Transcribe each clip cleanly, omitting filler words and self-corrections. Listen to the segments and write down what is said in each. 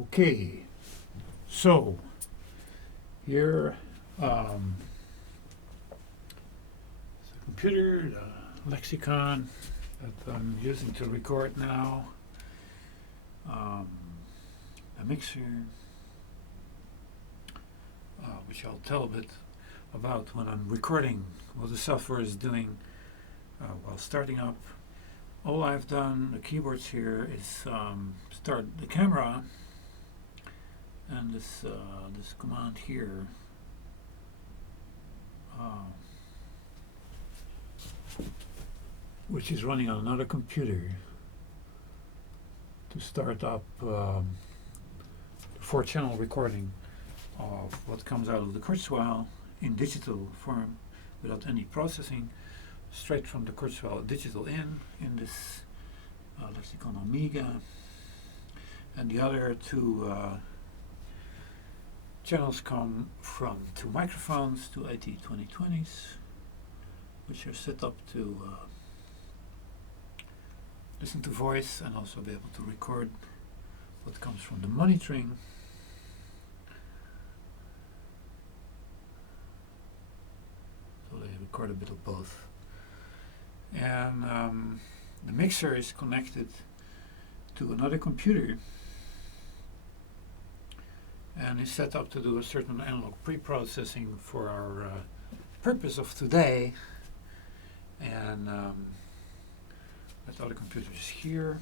Okay, so here is the computer, the lexicon that I'm using to record now, a mixer, which I'll tell a bit about when I'm recording, what the software is doing while starting up. All I've done, the keyboards here, is start the camera, and this command here which is running on another computer to start up 4-channel recording of what comes out of the Kurzweil in digital form without any processing, straight from the Kurzweil digital in this lexicon Amiga, and the other two channels come from two microphones, two AT2020s, which are set up to listen to voice and also be able to record what comes from the monitoring. So they record a bit of both. And the mixer is connected to another computer and is set up to do a certain analog pre-processing for our purpose of today. And that other computer is here.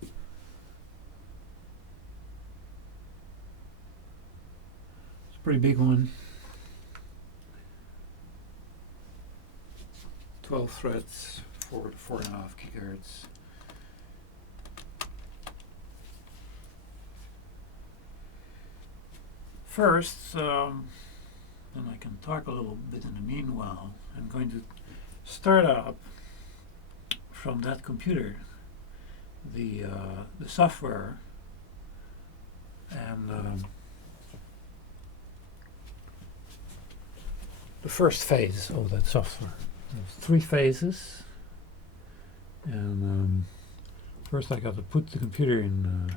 It's a pretty big one. 12 threads, 4 to 4.5 gigahertz. First, then I can talk a little bit in the meanwhile. I'm going to start up from that computer the software, and the first phase of that software. There's 3 phases, and first I got to put the computer in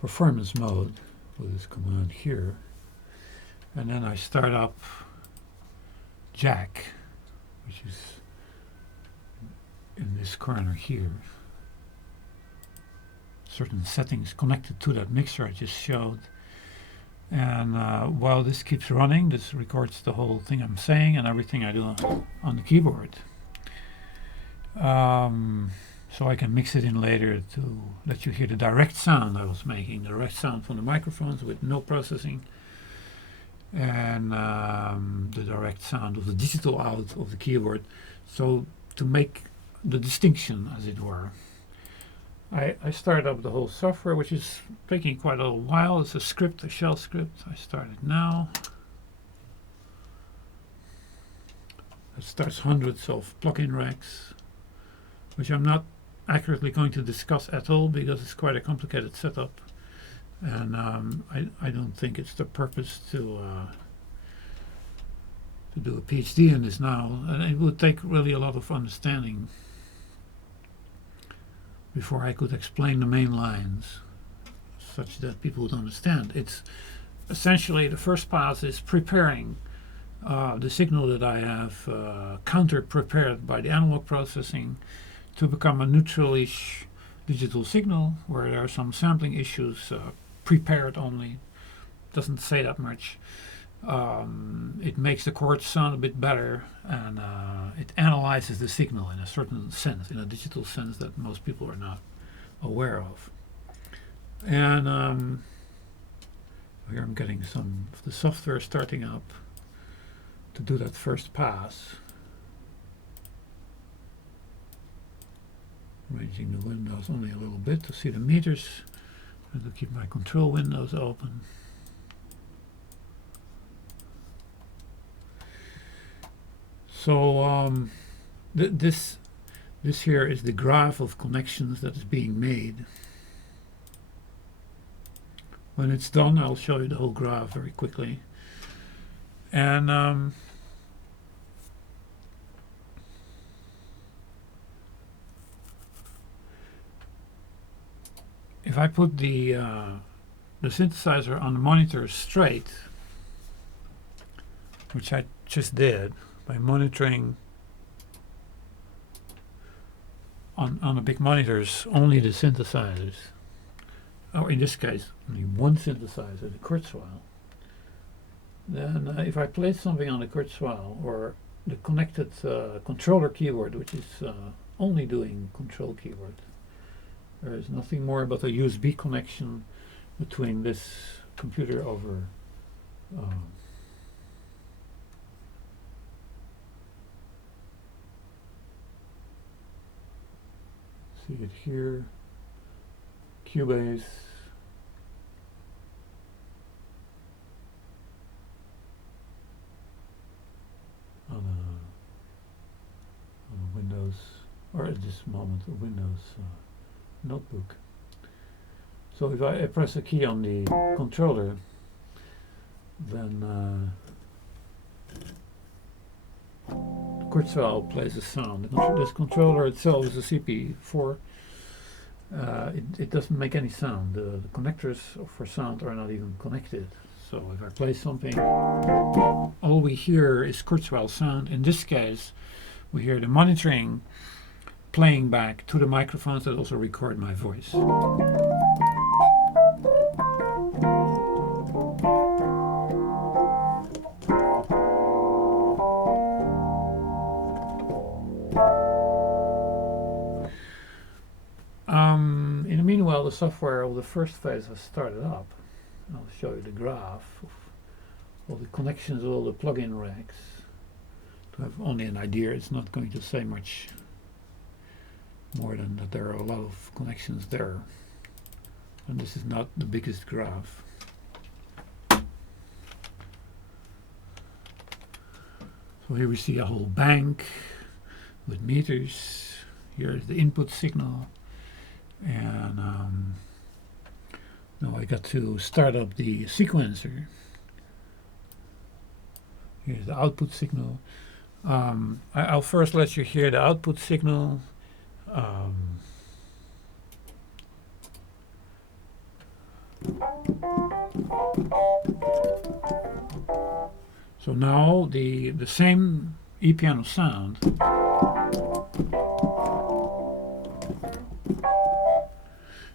performance mode with this command here, and then I start up Jack, which is in this corner here. Certain settings connected to that mixer I just showed, and while this keeps running, this records the whole thing I'm saying and everything I do on the keyboard. So I can mix it in later to let you hear the direct sound I was making, the direct sound from the microphones with no processing, and the direct sound of the digital out of the keyboard. So to make the distinction, as it were. I start up the whole software, which is taking quite a little while. It's a script, a shell script. I start it now. It starts hundreds of plugin racks, which I'm not accurately going to discuss at all because it's quite a complicated setup, and I don't think it's the purpose to do a PhD in this now, and it would take really a lot of understanding before I could explain the main lines such that people would understand. It's essentially, the first pass is preparing the signal that I have counter-prepared by the analog processing to become a neutral-ish digital signal where there are some sampling issues, prepared only, doesn't say that much. It makes the chords sound a bit better, and it analyzes the signal in a certain sense, in a digital sense that most people are not aware of. And here I'm getting some of the software starting up to do that first pass. Arranging the windows only a little bit to see the meters and to keep my control windows open. So this here is the graph of connections that is being made. When it's done, I'll show you the whole graph very quickly. And if I put the synthesizer on the monitor straight, which I just did by monitoring on the big monitors only the synthesizers, or in this case only one synthesizer, the Kurzweil, then if I place something on the Kurzweil or the connected controller keyboard, which is only doing control keyboard, there is nothing more but a USB connection between this computer over see it here, Cubase, on a Windows, or at this moment a Windows notebook. So if I press a key on the controller, then the Kurzweil plays a sound. This controller itself is a CP4. It doesn't make any sound. The connectors for sound are not even connected. So if I play something, all we hear is Kurzweil sound. In this case, we hear the monitoring playing back to the microphones that also record my voice. In the meanwhile, the software of the first phase has started up. I'll show you the graph of all the connections of all the plug-in racks. To have only an idea, it's not going to say much more than that there are a lot of connections there. And this is not the biggest graph. So here we see a whole bank with meters. Here is the input signal. And now I got to start up the sequencer. Here's the output signal. I'll first let you hear the output signal. So now the same e-piano sound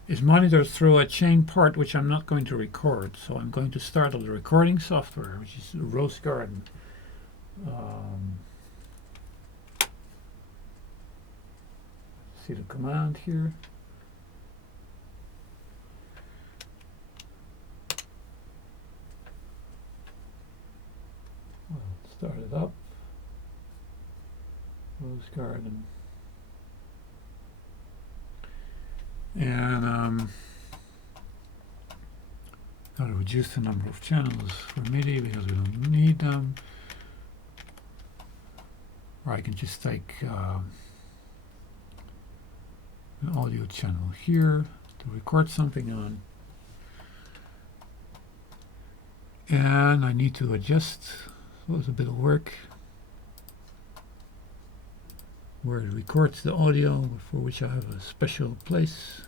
is monitored through a chain part which I'm not going to record. So I'm going to start up the recording software, which is Rose Garden. See the command here. Well, start it up. Rose Garden. And gotta reduce the number of channels for MIDI because we don't need them. Or I can just take an audio channel here to record something on. And I need to adjust, so it's a bit of work, where it records the audio, for which I have a special place.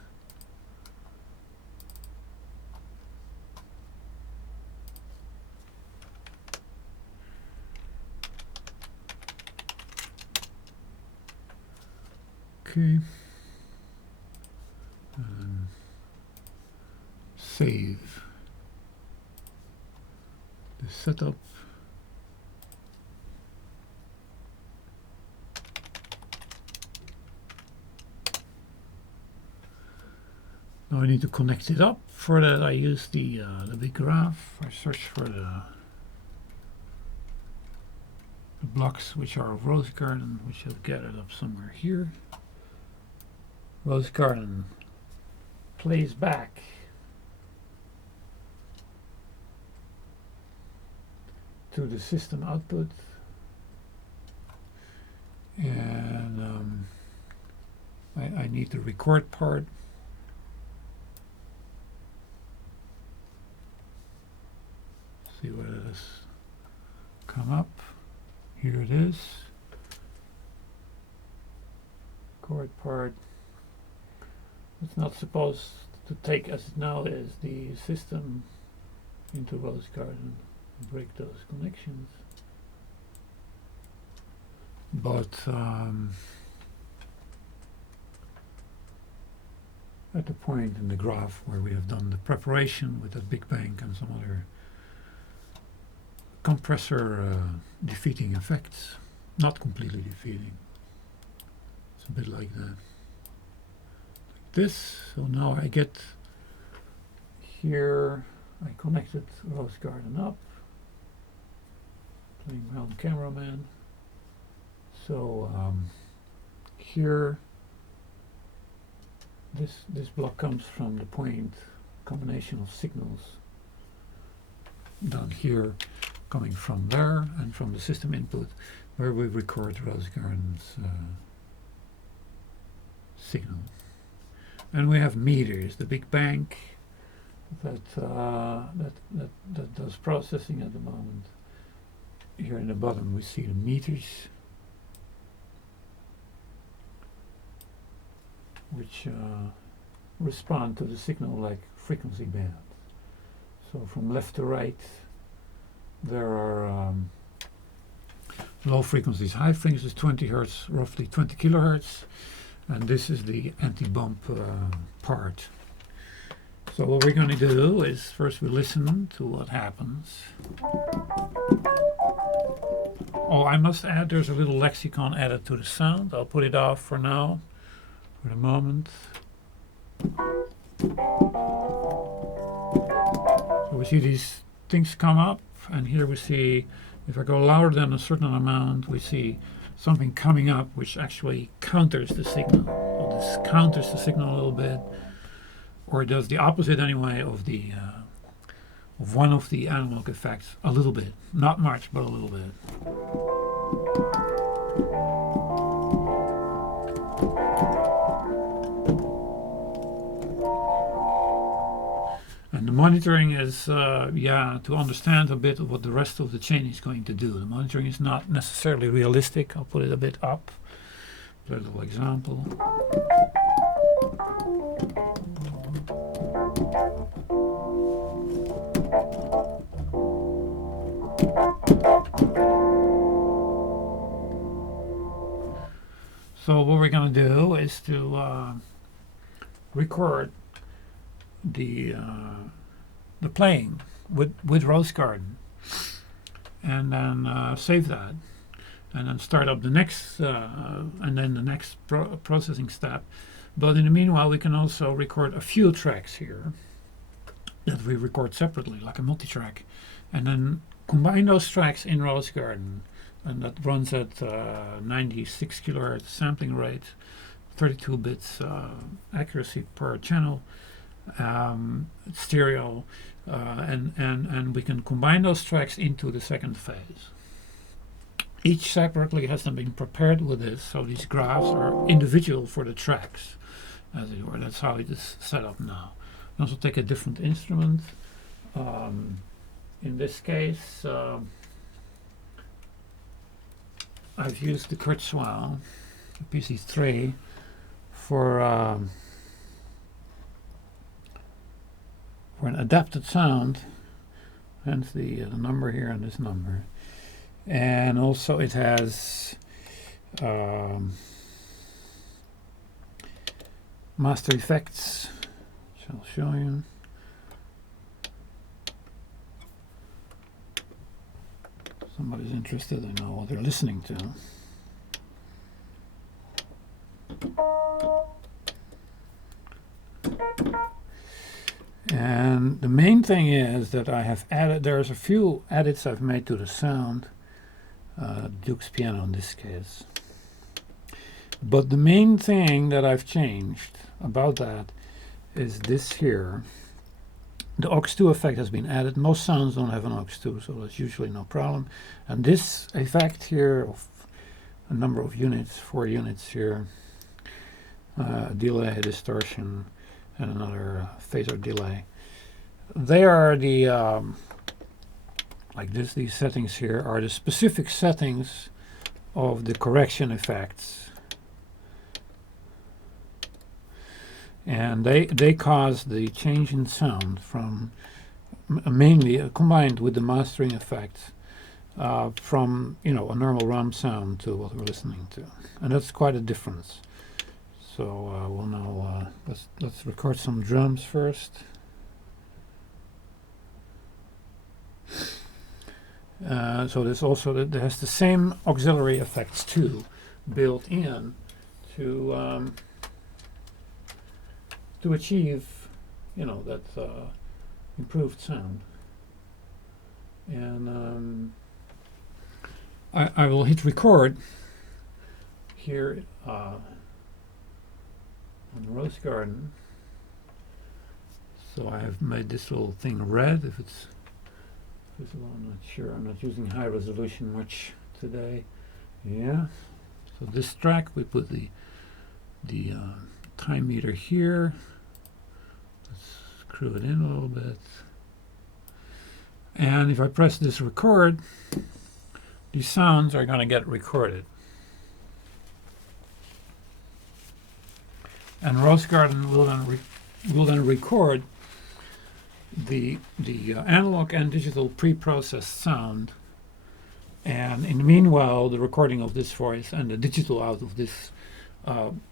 Okay. And save the setup. Now I need to connect it up. For that I use the big graph. I search for the blocks which are of Rose Garden, which I've gathered up somewhere here. Rose Garden plays back to the system output, and I need the record part. See whether this come up. Here it is. Record part. It's not supposed to take as it now is the system into Rose Garden, break those connections. But at the point in the graph where we have done the preparation with that big bank and some other compressor defeating effects, not completely defeating, it's a bit like that, like this. So now I get here, I connected Rose Garden up, playing my own cameraman. So here this block comes from the point combination of signals down here coming from there and from the system input where we record Rose Garden's signal. And we have meters, the big bank that does processing at the moment. Here in the bottom we see the meters, which respond to the signal like frequency bands. So from left to right there are low frequencies, high frequencies, 20 Hertz, roughly 20 kilohertz, and this is the anti-bump part. So what we're going to do is first we listen to what happens. Oh, I must add there's a little lexicon added to the sound. I'll put it off for now, for the moment. So we see these things come up, and here we see, if I go louder than a certain amount, we see something coming up which actually counters the signal. So this counters the signal a little bit, or it does the opposite anyway of the of one of the analog effects a little bit, not much, but a little bit. And the monitoring is, to understand a bit of what the rest of the chain is going to do. The monitoring is not necessarily realistic. I'll put it a bit up. A little example. So what we're going to do is to record the playing with Rose Garden, and then save that, and then start up the next and then the next processing step. But in the meanwhile we can also record a few tracks here that we record separately, like a multi-track, and then combine those tracks in Rose Garden, and that runs at 96 kilohertz sampling rate, 32 bits accuracy per channel, stereo, and we can combine those tracks into the second phase. Each separately has then been prepared with this, so these graphs are individual for the tracks, as it were. That's how it is set up now. You also take a different instrument. In this case, I've used the Kurzweil, the PC3, for an adapted sound, hence the number here and this number. And also it has master effects, which I'll show you. Somebody's interested, I know what they're listening to. And the main thing is that I have added, there's a few edits I've made to the sound, Duke's piano in this case. But the main thing that I've changed about that is this here. The aux2 effect has been added. Most sounds don't have an aux2, so that's usually no problem. And this effect here of a number of units, 4 units here, delay, distortion, and another phasor delay. They are the, like this, these settings here are the specific settings of the correction effects. and they cause the change in sound from mainly combined with the mastering effects from a normal ROM sound to what we're listening to, and that's quite a difference. So we'll now let's record some drums first. So there's also it has the same auxiliary effects too, built in to achieve that improved sound. And I will hit record here on Rose Garden. So I have made this little thing red. If it's visible, I'm not sure. I'm not using high resolution much today. Yeah. So this track, we put the time meter here. Let's screw it in a little bit. And if I press this record, these sounds are going to get recorded. And Rose Garden will then record the analog and digital pre-processed sound, and in the meanwhile the recording of this voice and the digital out of this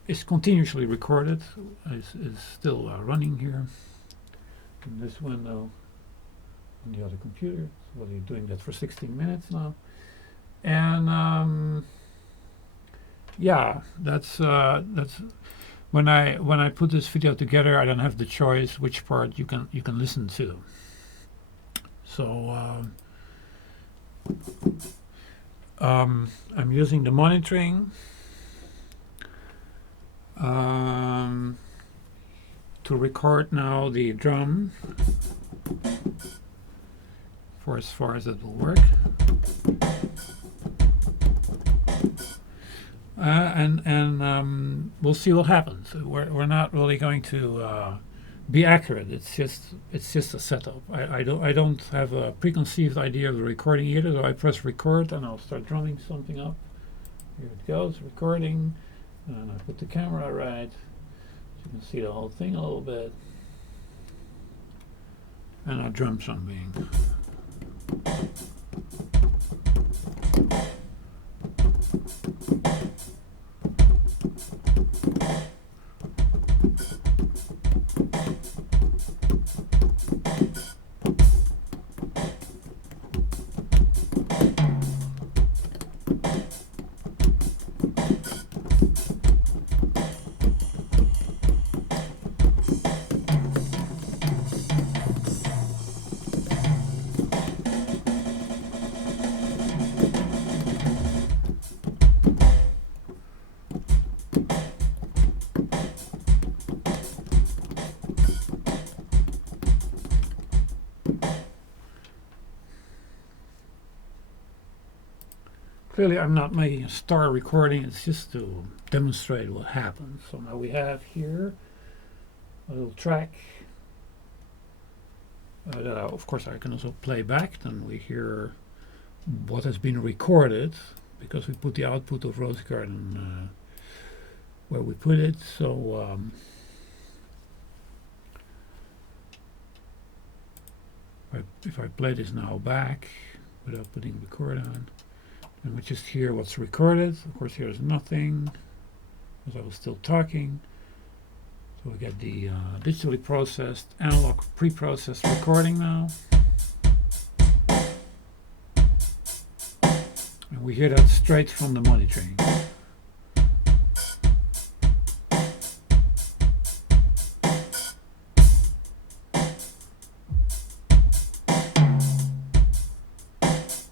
is continuously recorded, is still running here in this window on the other computer. So we're doing that for 16 minutes now, and yeah, that's when I put this video together, I don't have the choice which part you can listen to. So I'm using the monitoring to record now the drum for as far as it will work. And we'll see what happens. We're not really going to be accurate. It's just a setup. I don't have a preconceived idea of the recording either. So I press record and I'll start drumming something up. Here it goes, recording, and I put the camera right, so you can see the whole thing a little bit, and I'll drum something. Clearly I'm not making a star recording, it's just to demonstrate what happens. So now we have here a little track that of course I can also play back. Then we hear what has been recorded, because we put the output of Rose Garden where we put it. So if I play this now back without putting record on, and we just hear what's recorded. Of course, here's nothing, because I was still talking. So we get the digitally processed, analog pre-processed recording now. And we hear that straight from the monitoring.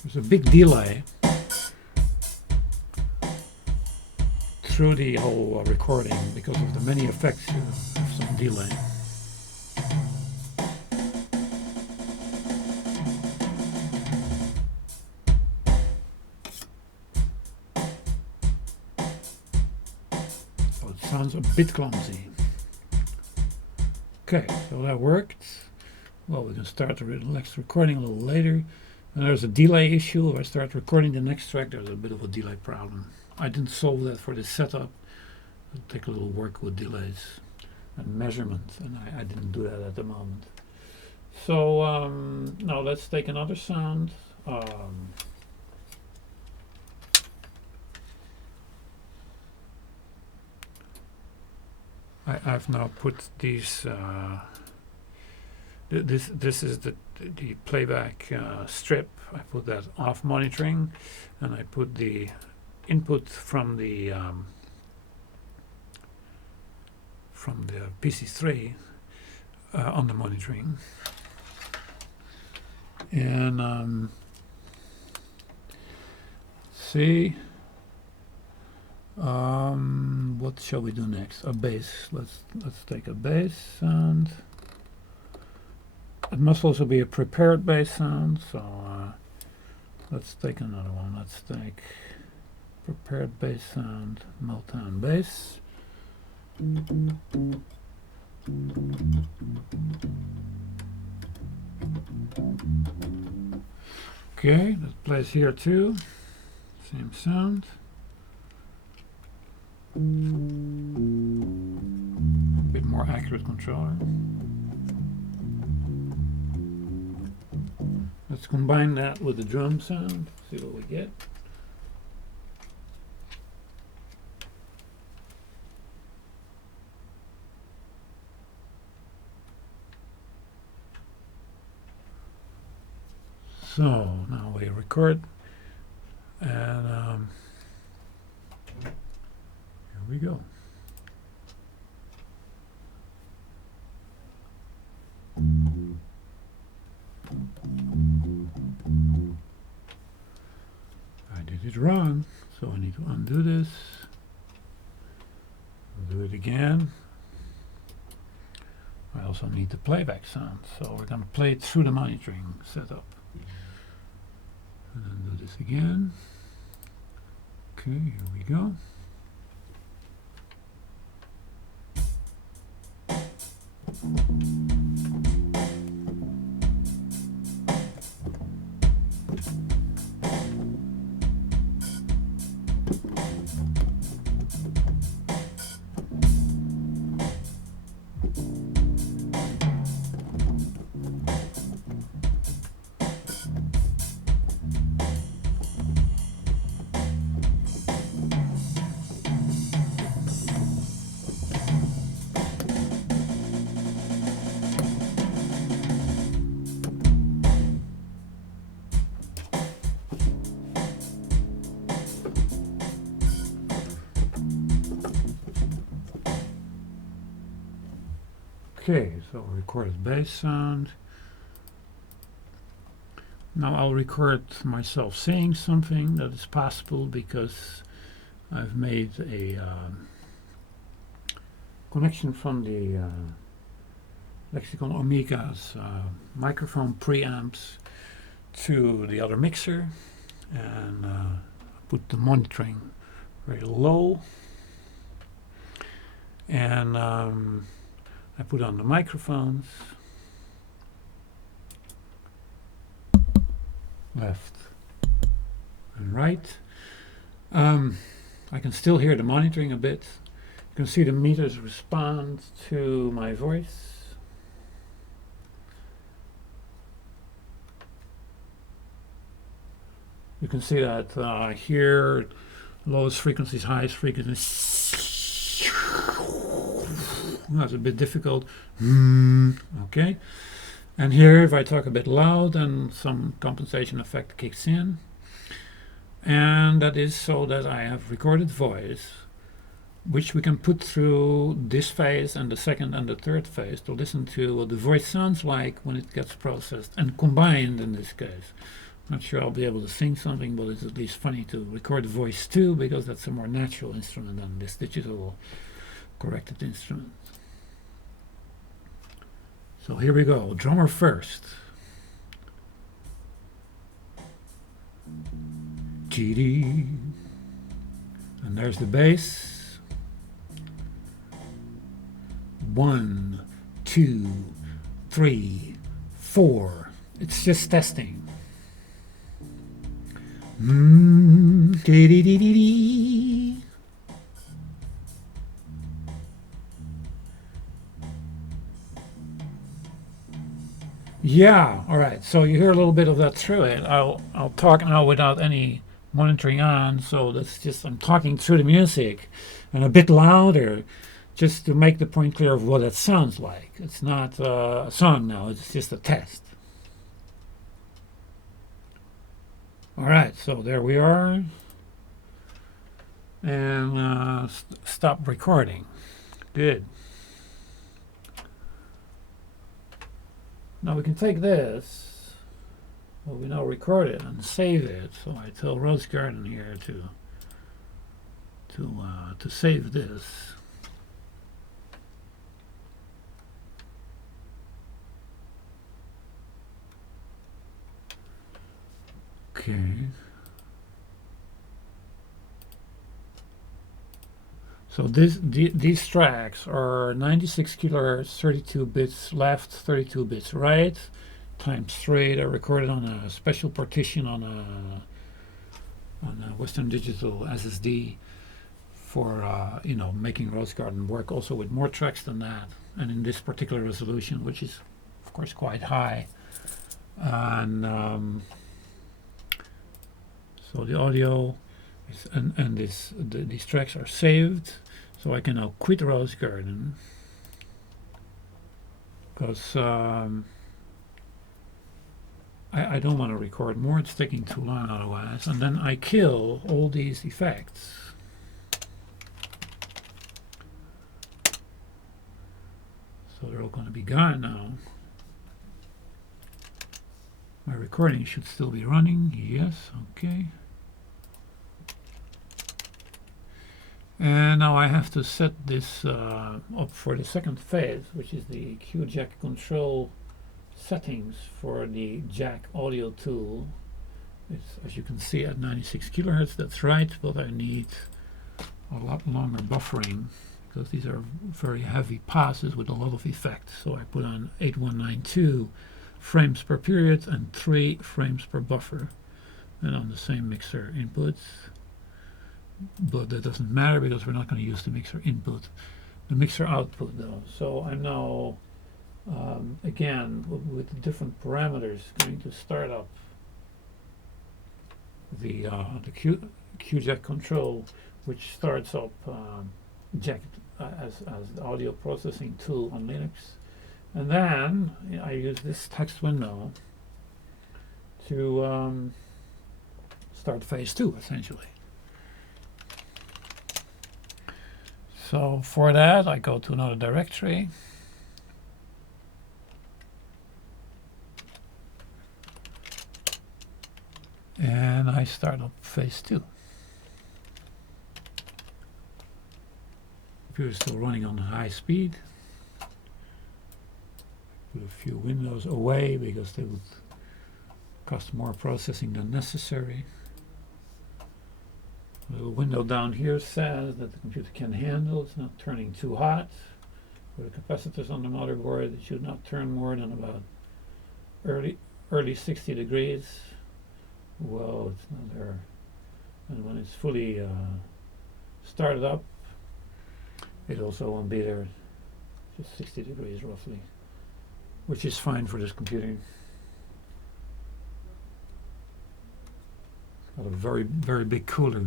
There's a big delay through the whole recording because of the many effects. You have some delay. So it sounds a bit clumsy. Okay, so that worked. Well, we can start the next recording a little later. And there's a delay issue. If I start recording the next track, there's a bit of a delay problem. I didn't solve that for this setup. It'll take a little work with delays. and measurement, and I didn't do that at the moment. So now let's take another sound. I've now put these. This is the playback strip. I put that off monitoring, and I put the input from the PC3 on the monitoring. And see, what shall we do next? A bass. Let's take a bass sound. It must also be a prepared bass sound, so let's take another one. Let's take prepared bass sound, Motown bass. Okay, that plays here too. Same sound. A bit more accurate controller. Let's combine that with the drum sound, see what we get. So now we record, and here we go. I did it wrong, so I need to undo this. I'll do it again. I also need the playback sound, so we're going to play it through the monitoring setup. And then do this again. Okay, here we go. Okay, so recorded bass sound. Now I'll record myself saying something. That is possible because I've made a connection from the Lexicon Omega's microphone preamps to the other mixer, and put the monitoring very low, and I put on the microphones, left and right. I can still hear the monitoring a bit. You can see the meters respond to my voice. You can see that here, lowest frequencies, highest frequencies. That's a bit difficult. Okay. And here, if I talk a bit loud, then some compensation effect kicks in. And that is so that I have recorded voice, which we can put through this phase and the second and the third phase to listen to what the voice sounds like when it gets processed and combined in this case. Not sure I'll be able to sing something, but it's at least funny to record voice too, because that's a more natural instrument than this digital corrected instrument. So here we go, drummer first. GD. And there's the bass. 1, 2, 3, 4. It's just testing. Yeah, all right. So you hear a little bit of that through it. I'll talk now without any monitoring on. So that's just I'm talking through the music, and a bit louder, just to make the point clear of what it sounds like. It's not a song now. It's just a test. All right. So there we are, and stop recording. Good. Now we can take this, what we now recorded, and save it. So I tell Rose Garden here to save this. Okay. So these tracks are 96 kilohertz, 32 bits left, 32 bits right, times 3. They're recorded on a special partition on a Western Digital SSD for making Rose Garden work also with more tracks than that, and in this particular resolution, which is of course quite high. And so the audio and these tracks are saved. So I can now quit Rose Garden because I don't want to record more. It's taking too long otherwise. And then I kill all these effects. So they're all going to be gone now. My recording should still be running. Yes, okay. And now I have to set this up for the second phase, which is the Q jack control settings for the jack audio tool. It's, as you can see, at 96 kilohertz. That's right, but I need a lot longer buffering because these are very heavy passes with a lot of effects. So I put on 8192 frames per period and 3 frames per buffer, and on the same mixer inputs. But that doesn't matter because we're not going to use the mixer input, the mixer output though. So I'm now again with different parameters going to start up the Q jack control, which starts up jack as the audio processing tool on Linux, and then I use this text window to start phase 2 essentially. So for that, I go to another directory. And I start up phase 2. Computer's still running on high speed. Put a few windows away because they would cost more processing than necessary. The little window down here says that the computer can handle, it's not turning too hot. For the capacitors on the motherboard, it should not turn more than about early 60 degrees. Well, it's not there. And when it's fully started up, it also won't be there, just 60 degrees roughly, which is fine for this computer. It's got a very, very big cooler.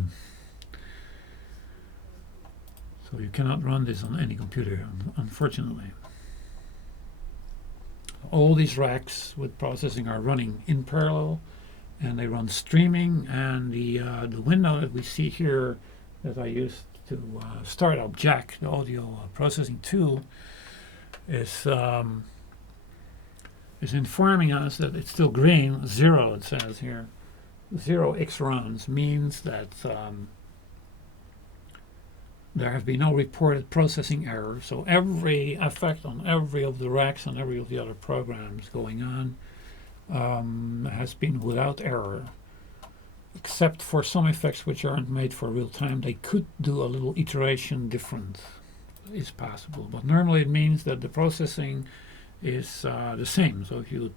So you cannot run this on any computer, unfortunately. All these racks with processing are running in parallel, and they run streaming, and the window that we see here that I used to start up Jack, the audio processing tool, is informing us that it's still green, 0 it says here. 0 X runs means that there have been no reported processing error, so every effect on every of the racks and every of the other programs going on has been without error, except for some effects which aren't made for real time. They could do a little iteration different, is possible, but normally it means that the processing is the same. So if you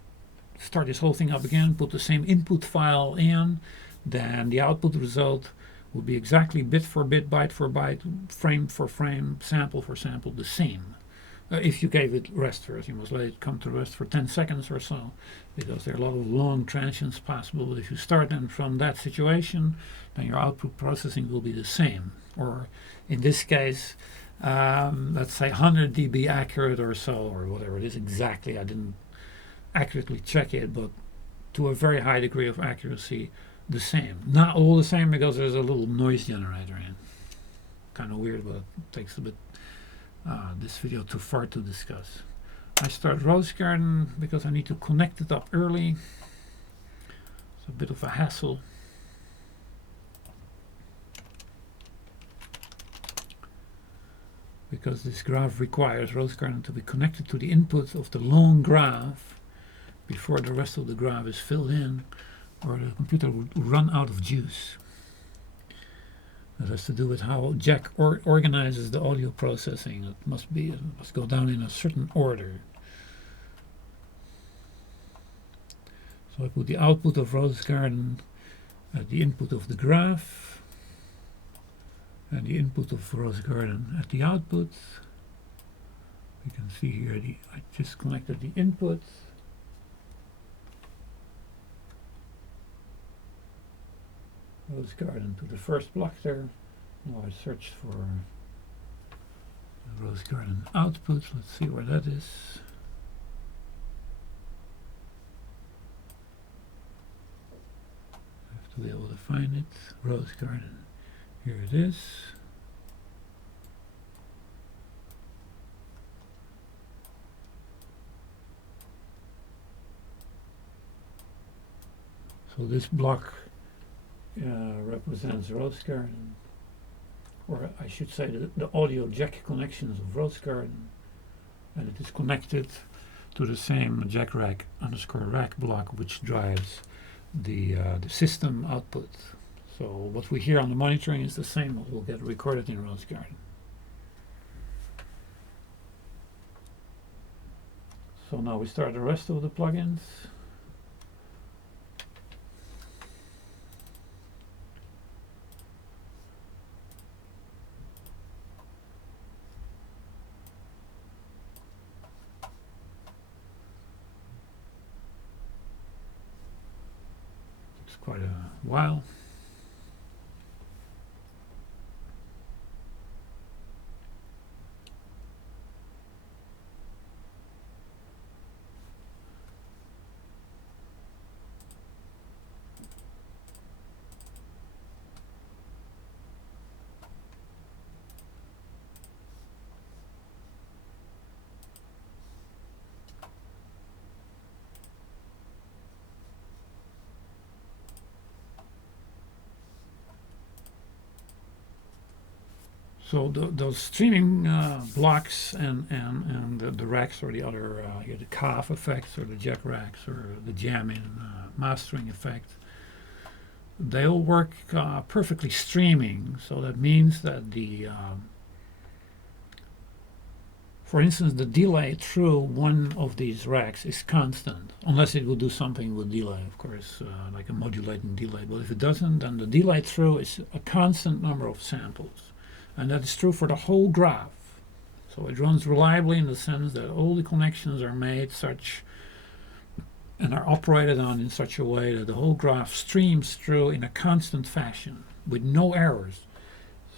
start this whole thing up again, put the same input file in, then the output result will be exactly bit for bit, byte for byte, frame for frame, sample for sample, the same. If you gave it rest first, you must let it come to rest for 10 seconds or so, because there are a lot of long transients possible. But if you start them from that situation, then your output processing will be the same. Or in this case, let's say 100 dB accurate or so, or whatever it is exactly. I didn't accurately check it, but to a very high degree of accuracy, the same. Not all the same, because there's a little noise generator in. Kind of weird, but it takes a bit this video too far to discuss. I start Rose Garden because I need to connect it up early. It's a bit of a hassle. Because this graph requires Rose Garden to be connected to the input of the long graph before the rest of the graph is filled in, or the computer would run out of juice. That has to do with how Jack organizes the audio processing. It must go down in a certain order. So I put the output of Rose Garden at the input of the graph, and the input of Rose Garden at the output. You can see here I just connected the input. Rose Garden to the first block there. Now I search for the Rose Garden output. Let's see where that is. I have to be able to find it. Rose Garden. Here it is. So this block represents Rose Garden, or I should say the audio jack connections of Rose Garden, and it is connected to the same jack rack underscore rack block which drives the system output. So what we hear on the monitoring is the same what will get recorded in Rose Garden. So now we start the rest of the plugins. Quite a while. So those streaming blocks and the racks, or the other the calf effects, or the jack racks, or the jamming mastering effect, they all work perfectly streaming. So that means that for instance, the delay through one of these racks is constant, unless it will do something with delay, of course, like a modulating delay. But if it doesn't, then the delay through is a constant number of samples. And that is true for the whole graph. So it runs reliably in the sense that all the connections are made such and are operated on in such a way that the whole graph streams through in a constant fashion with no errors.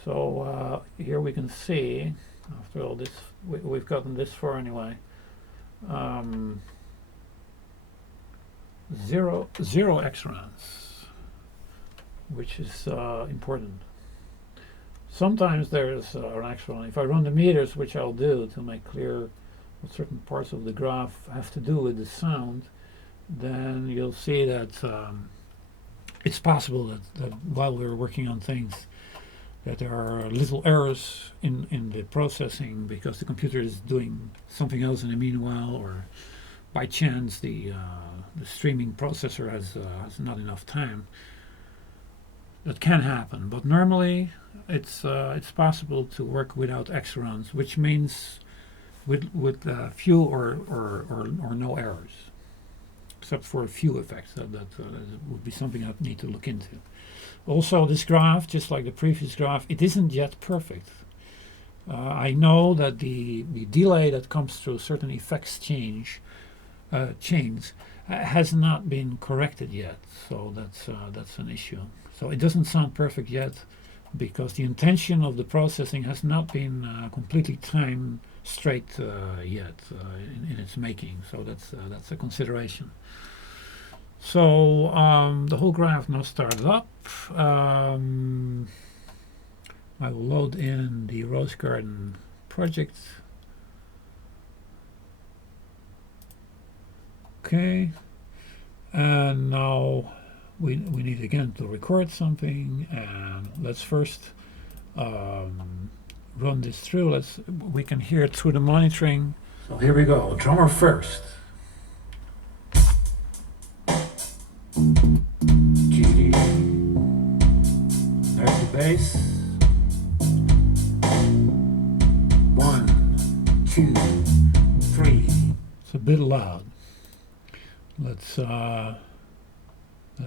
So here we can see, after all this, we've gotten this far anyway, zero extras, which is important. Sometimes there's an extra one. If I run the meters, which I'll do to make clear what certain parts of the graph have to do with the sound, then you'll see that it's possible that while we're working on things, that there are little errors in the processing because the computer is doing something else in the meanwhile, or by chance the streaming processor has not enough time. That can happen, but normally it's possible to work without extras, which means with few or no errors, except for a few effects. That would be something I'd need to look into. Also, this graph, just like the previous graph, it isn't yet perfect. I know that the delay that comes through certain effects chains has not been corrected yet, so that's an issue. So it doesn't sound perfect yet because the intention of the processing has not been completely timed straight yet in its making. So that's a consideration. So the whole graph now started up. I will load in the Rose Garden project. Okay, and now we need again to record something, and let's first run this through. We can hear it through the monitoring. So here we go, drummer first. G. There's the bass. 1, 2, 3. It's a bit loud. Let's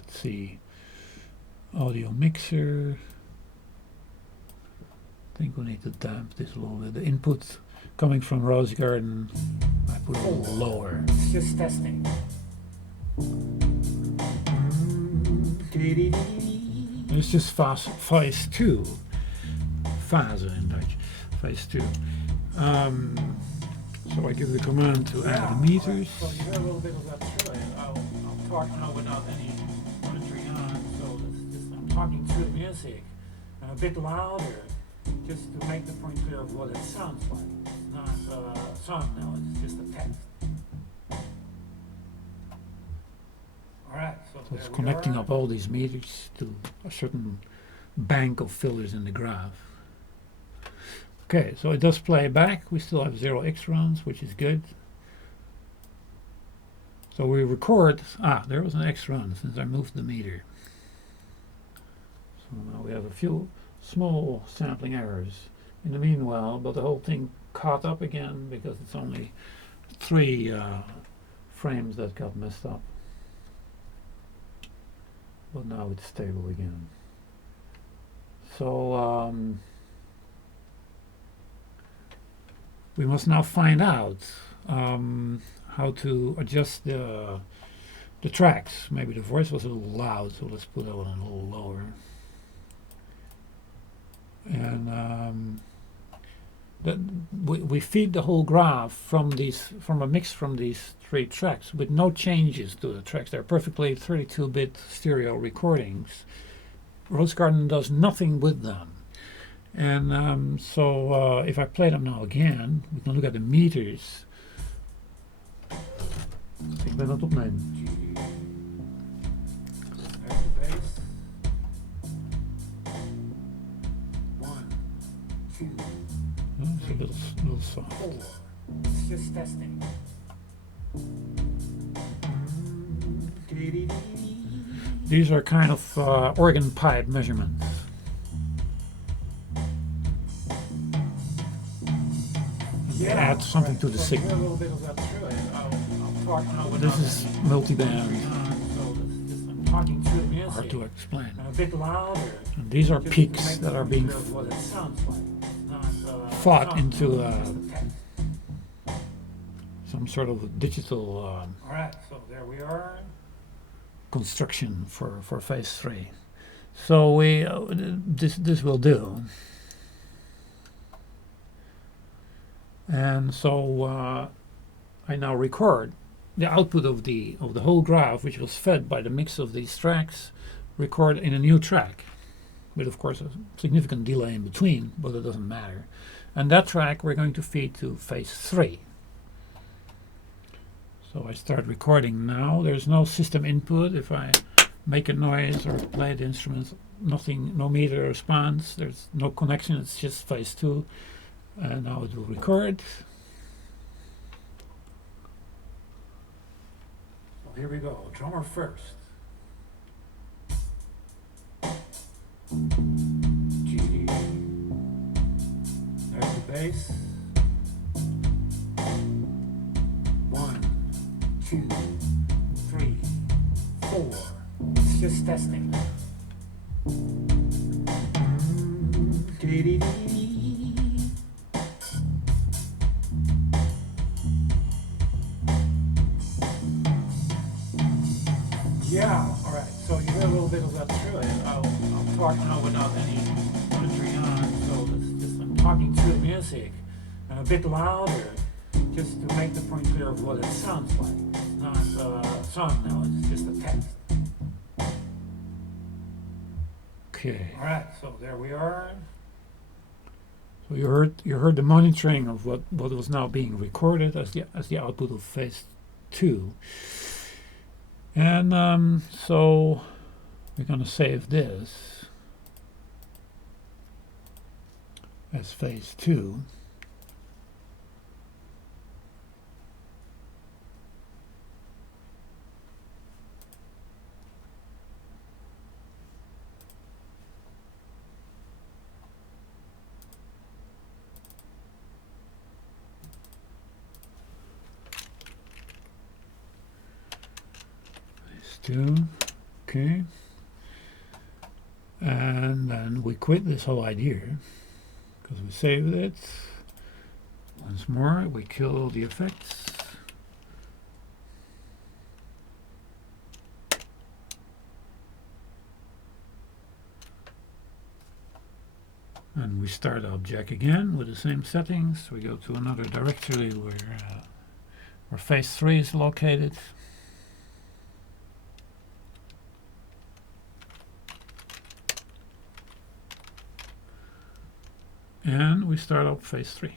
see. Audio mixer. I think we need to damp this a little bit. The input coming from Rose Garden, I put it a little lower. It's just testing. It's just phase 2. Phase in Dutch. Phase 2. So I give the command to add the meters. So you hear a little bit of that through it. I'll talk now without any monitoring on. So I'm talking through the music and a bit louder, just to make the point clear of what it sounds like. It's not a song now, it's just a text. Alright, so it's connecting up all these meters to a certain bank of fillers in the graph. Okay, so it does play back. We still have 0 X runs, which is good. So we record. There was an X run since I moved the meter. So now we have a few small sampling errors in the meanwhile, but the whole thing caught up again because it's only 3 frames that got messed up. But now it's stable again. So we must now find out how to adjust the tracks. Maybe the voice was a little loud, so let's put that one a little lower. And we feed the whole graph from a mix from these 3 tracks with no changes to the tracks. They're perfectly 32-bit stereo recordings. Rose Garden does nothing with them. And so if I play them now again, we can look at the meters. Ik ben dat opnemen. There's the bass. 1, 2, It's a little soft. 4. It's just testing. These are kind of organ pipe measurements. Add something to the signal. A little bit of that through it. I'll talk now without This is any multiband. I'm talking through the music. Hard to explain. And a bit louder. And these are just to peaks make that the are point being clear of what it sounds like. Not, fought song, into just a text. some sort of digital Alright, so there we are. construction for phase 3. So we this will do. And so I now record the output of the whole graph, which was fed by the mix of these tracks, record in a new track, with of course a significant delay in between, but it doesn't matter. And that track we're going to feed to phase 3. So I start recording now. There's no system input. If I make a noise or play the instruments, nothing, no meter responds. There's no connection. It's just phase 2. And now it will record. So here we go. Drummer first. G. There's the bass. 1, 2, 3, 4. It's just testing. Yeah, all right. So you hear a little bit of that through it. I'll talk now without any monitoring on. So I'm talking through the music and a bit louder, just to make the point clear of what it sounds like. It's not a song now. It's just a text. Okay. All right. So there we are. So you heard the monitoring of what was now being recorded as the output of phase 2. And so we're going to save this as phase 2. Phase 2. Okay. And then we quit this whole idea because we saved it. Once more, we kill all the effects. And we start up Jack again with the same settings. We go to another directory where phase 3 is located. And we start up phase 3.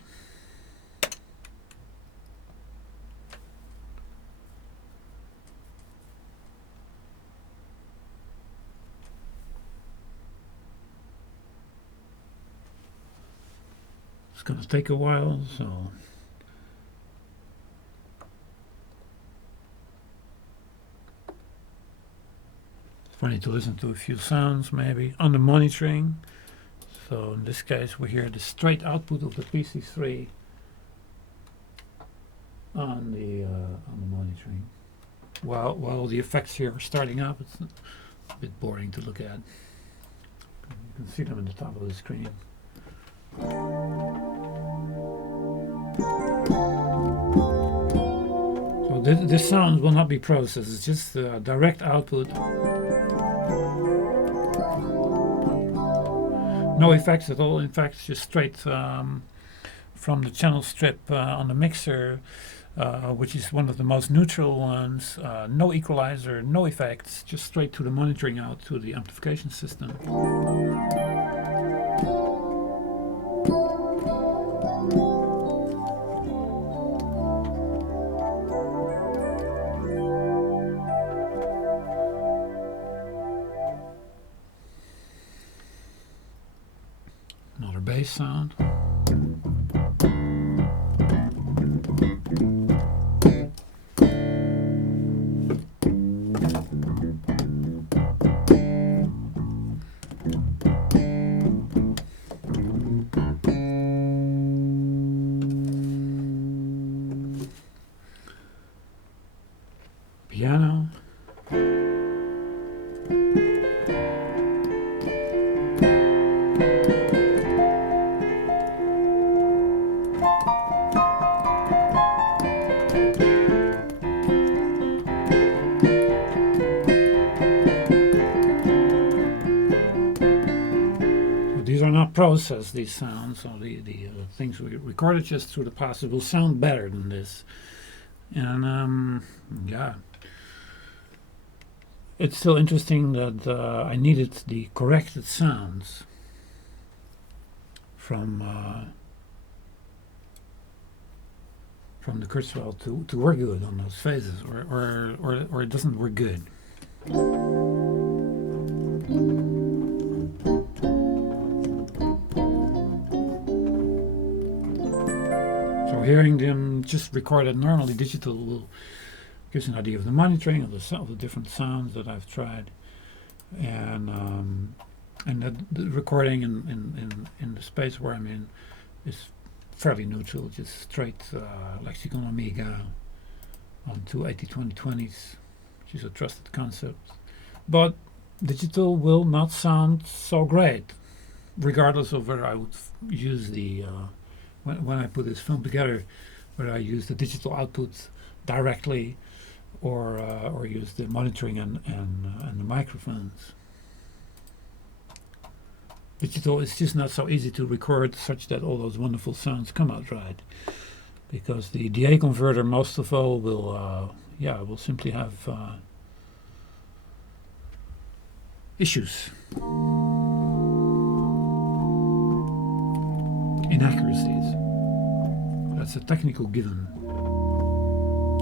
It's going to take a while, so it's funny to listen to a few sounds maybe under monitoring. So in this case we hear the straight output of the PC3 on the monitoring. While the effects here are starting up, it's a bit boring to look at. You can see them in the top of the screen. So this sound will not be processed, it's just direct output. No effects at all, in fact just straight from the channel strip on the mixer, which is one of the most neutral ones. No equalizer, no effects, just straight to the monitoring out to the amplification system. Another bass sound. Piano. These are not processed, these sounds, so the things we recorded just through the pass will sound better than this. And yeah, it's still interesting that I needed the corrected sounds from the Kurzweil to work good on those phases, or it doesn't work good. So hearing them just recorded normally, digital will gives an idea of the monitoring of the different sounds that I've tried, and the recording in the space where I'm in is fairly neutral, just straight Lexicon Amiga on two 802020s, which is a trusted concept. But digital will not sound so great, regardless of whether I would use the when I put this film together, whether I use the digital output directly or use the monitoring and the microphones. Digital is just not so easy to record such that all those wonderful sounds come out right, because the DA converter most of all will simply have issues, inaccuracies. That's a technical given.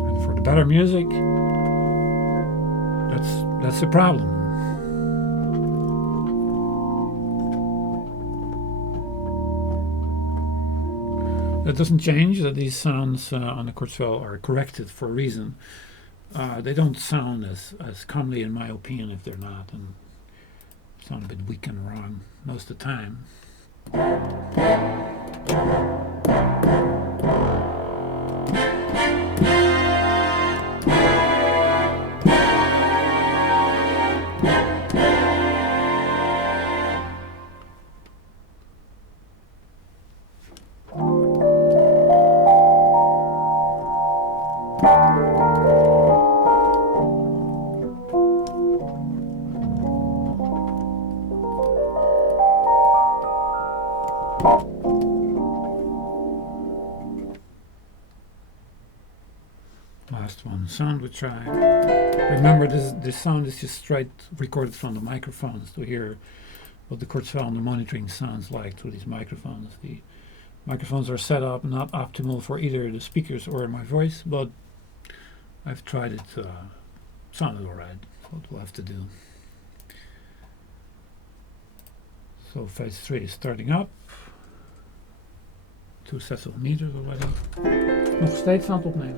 And for the better music, that's a problem. That doesn't change that these sounds on the Kurzweil are corrected for a reason. They don't sound as comely, in my opinion, if they're not, and sound a bit weak and wrong most of the time. Last one, sound we tried. Remember, this sound is just straight recorded from the microphones to hear what the Kurzweil and the monitoring sounds like through these microphones. The microphones are set up not optimal for either the speakers or my voice, but I've tried it. Sounded alright. That's what we'll have to do. So phase 3 is starting up. 2 sets of meters already. Nog steeds aan het opnemen.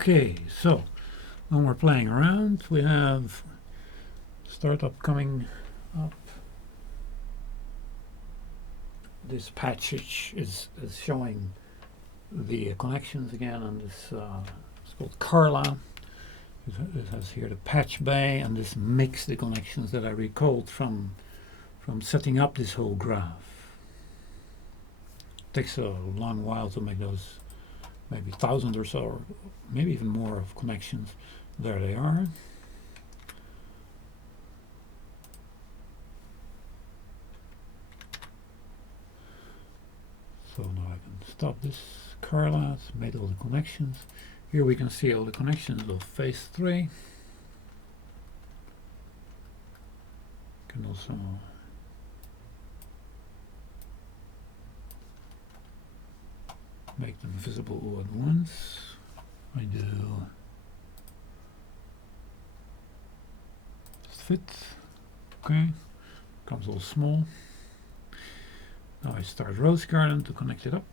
Okay, so when we're playing around, we have startup coming up. This patch is showing the connections again, and this it's called Carla. It has here the patch bay, and this makes the connections that I recalled from setting up this whole graph. It takes a long while to make those, maybe 1,000 or so, or maybe even more of connections. There they are. So now I can stop this Carla. It's made all the connections. Here we can see all the connections of phase 3. Can also make them visible all at once. I do just fit. Okay, comes all small. Now I start Rose Garden to connect it up.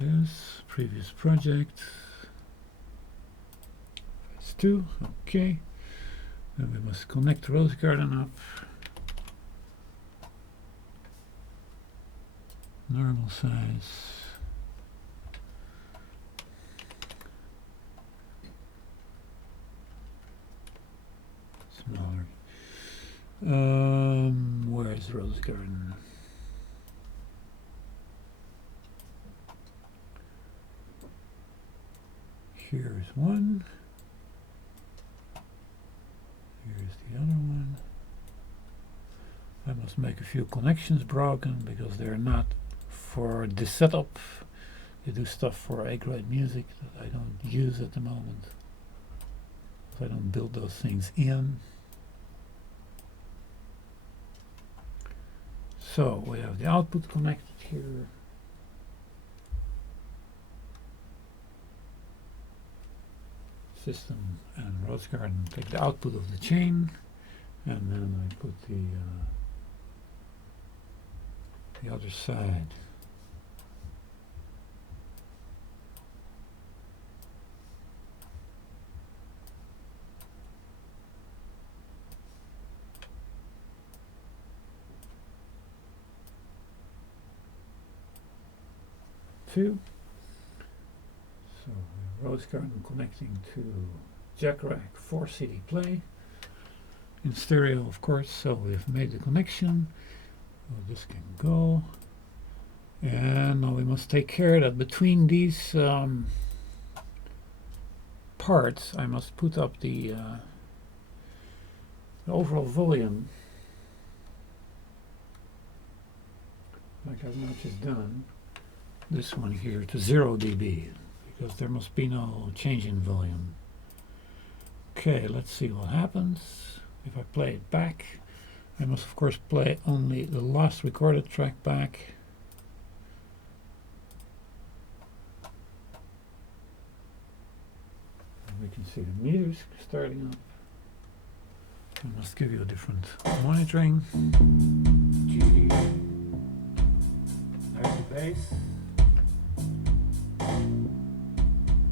Yes, previous project. Phase 2, okay. Then we must connect Rose Garden up. Normal size. Smaller. Where is Rose Garden? Here's one. Here's the other one. I must make a few connections broken because they're not for this setup. They do stuff for A-grade music that I don't use at the moment. So I don't build those things in. So we have the output connected here. System and Rose Garden take the output of the chain, and then I put the other side. 2. So Rose Garden connecting to jack rack 4 CD play in stereo, of course. So we've made the connection. Well, this can go, and now we must take care that between these parts I must put up the overall volume like I've not just done this one here to 0 dB, because there must be no change in volume. Okay, let's see what happens if I play it back. I must of course play only the last recorded track back. And we can see the meters starting up. I must give you a different monitoring. GD. There's the bass.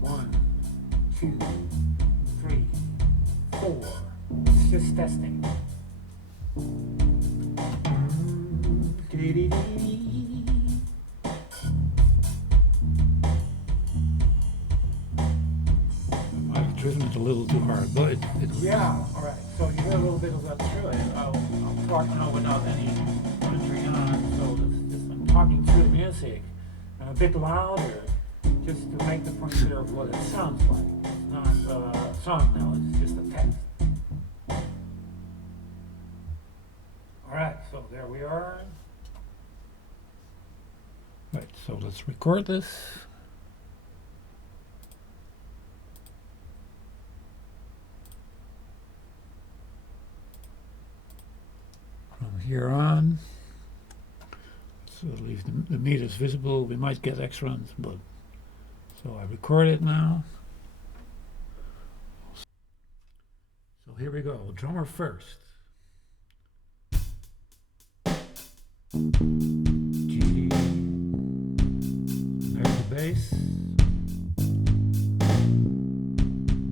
1, 2, 3, 4. It's just testing. I might have driven it a little too hard, but it Yeah, alright. So you hear a little bit of that through it. I'll talk now without any monitoring on. So I'm talking through the music and a bit louder, just to make the point clear of what it sounds like. It's not a song now, it's just a text. Alright, so there we are. right. So let's record this. From here on, so leave the meters visible. We might get X runs, but so I record it now. So here we go. Drummer first. G. There's the bass.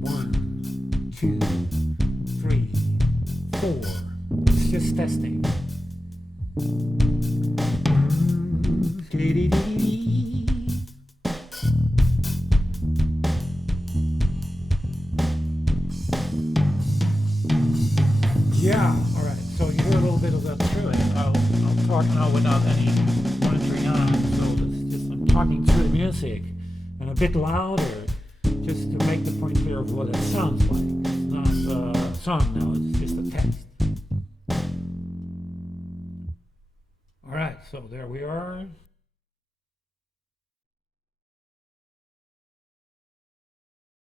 1, 2, 3, 4. It's just testing. Yeah, alright, so you hear a little bit of that through it. I'll talk now without any monitoring on, so I'm talking through the music and a bit louder, just to make the point clear of what it sounds like. It's not a song now, it's just a text. Alright, so there we are.